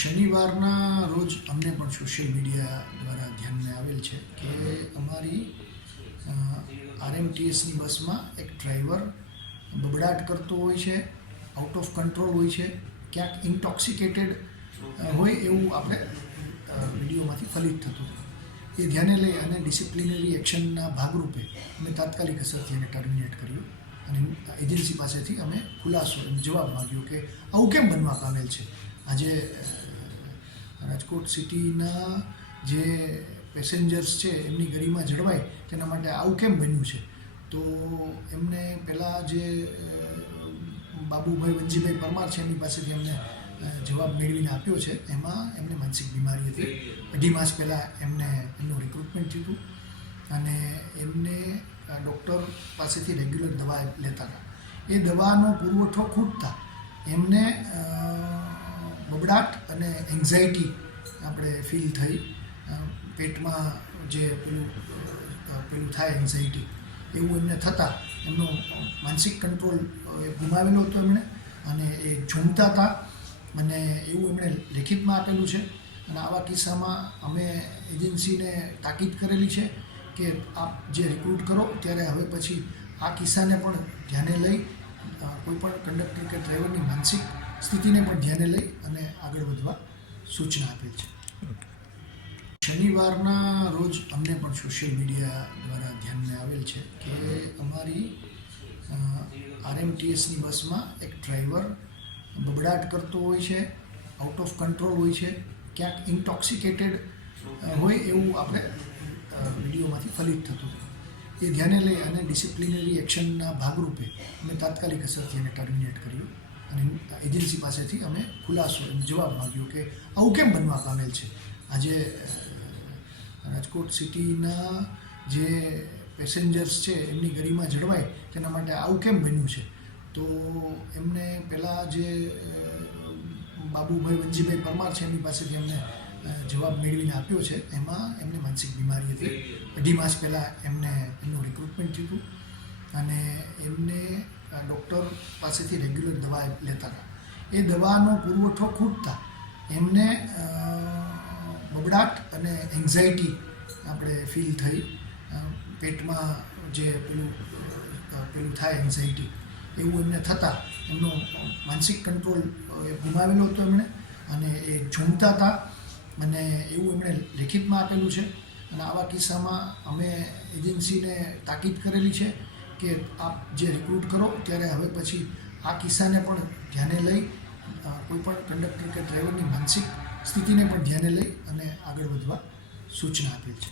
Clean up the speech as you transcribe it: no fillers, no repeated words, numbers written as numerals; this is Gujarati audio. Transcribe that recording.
શનિવારના રોજ અમને પણ સોશિયલ મીડિયા દ્વારા ધ્યાનમાં આવેલ છે કે અમારી આરએમટીએસની બસમાં એક ડ્રાઈવર બબડાટ કરતો હોય છે, આઉટ ઓફ કંટ્રોલ હોય છે, ક્યાંક ઇન્ટોક્સિકેટેડ હોય એવું આપણે વિડીયોમાંથી ફલિત થતું હતું. એ ધ્યાને લઈ અને ડિસિપ્લિનરી એક્શનના ભાગરૂપે અમે તાત્કાલિક અસરથી એને ટર્મિનેટ કર્યું અને એજન્સી પાસેથી અમે ખુલાસો જવાબ માંગ્યો કે આવું કેમ બનવા પામેલ છે. આજે રાજકોટ સિટીના જે પેસેન્જર્સ છે એમની ગરિમા જળવાય તેના માટે આવું કેમ બન્યું છે. તો એમને પહેલાં જે બાબુભાઈ વંજીભાઈ પરમાર છે એમની પાસેથી એમને જવાબ મેળવીને આપ્યો છે. એમાં એમને માનસિક બીમારી હતી. 2.5 માસ પહેલાં એમનું રિક્રુટમેન્ટ થયું અને એમને ડૉક્ટર પાસેથી રેગ્યુલર દવા લેતા હતા. એ દવાનો પુરવઠો ખૂટતા એમને બબડાટ અને એન્ઝાયટી આપણે ફીલ થઈ. પેટમાં જે પેલું થાય એન્ઝાયટી એવું એમને થતાં એમનો માનસિક કંટ્રોલ ગુમાવેલો હતો એમણે અને એ ઝૂમતા હતા અને એવું એમણે લેખિતમાં આપેલું છે. અને આવા કિસ્સામાં અમે એજન્સીને તાકીદ કરેલી છે કે આપ જે રિક્રુટ કરો ત્યારે હવે પછી આ કિસ્સાને પણ ધ્યાને લઈ કોઈપણ કંડક્ટર કે ડ્રાઈવરની માનસિક સ્થિતિને પણ ધ્યાને લઈ અને આગળ વધવા સૂચના આપેલ છે. શનિવારના રોજ અમને પણ સોશિયલ મીડિયા દ્વારા ધ્યાનમાં આવેલ છે કે અમારી આરએમટીએસની બસમાં એક ડ્રાઈવર બબડાટ કરતો હોય છે, આઉટ ઓફ કંટ્રોલ હોય છે, ક્યાંક ઇન્ટોક્સિકેટેડ હોય એવું આપણે વિડીયોમાંથી ફલિત થતું હતું. એ ધ્યાને લઈ અને ડિસિપ્લિનરી એક્શનના ભાગરૂપે અમે તાત્કાલિક અસરથી એને ટર્મિનેટ કર્યું અને એજન્સી પાસેથી અમે ખુલાસો જવાબ માંગ્યો કે આવું કેમ બનવા પામેલ છે. આજે રાજકોટ સિટીના જે પેસેન્જર્સ છે એમની ગરિમા જળવાય તેના માટે આવું કેમ બન્યું છે. તો એમને પહેલાં જે બાબુભાઈ વંજીભાઈ પરમાર છે એમની પાસેથી એમને જવાબ મેળવીને આપ્યો છે. એમાં એમને માનસિક બીમારી હતી. 2.5 માસ પહેલાં એમનું રિક્રુટમેન્ટ થયું અને એમને ડૉક્ટર પાસેથી રેગ્યુલર દવા લેતા હતા. એ દવાનો પુરવઠો ખૂટતા એમને બબડાટ અને એન્ઝાયટી આપણે ફીલ થઈ. પેટમાં જે પેલું થાય એન્ઝાયટી એવું એમને થતાં એમનો માનસિક કંટ્રોલ ગુમાવેલો હતો એમણે અને એ ઝૂમતા હતા અને એવું એમણે લેખિતમાં આપેલું છે. અને આવા કિસ્સામાં અમે એજન્સીને તાકીદ કરેલી છે કે આપ જે રિક્રુટ કરો ત્યારે હવે પછી આ કિસ્સાને પણ ધ્યાને લઈ કોઈપણ કંડક્ટર કે ડ્રાઈવરની માનસિક સ્થિતિને પણ ધ્યાને લઈ અને આગળ વધવા સૂચના આપેલ છે.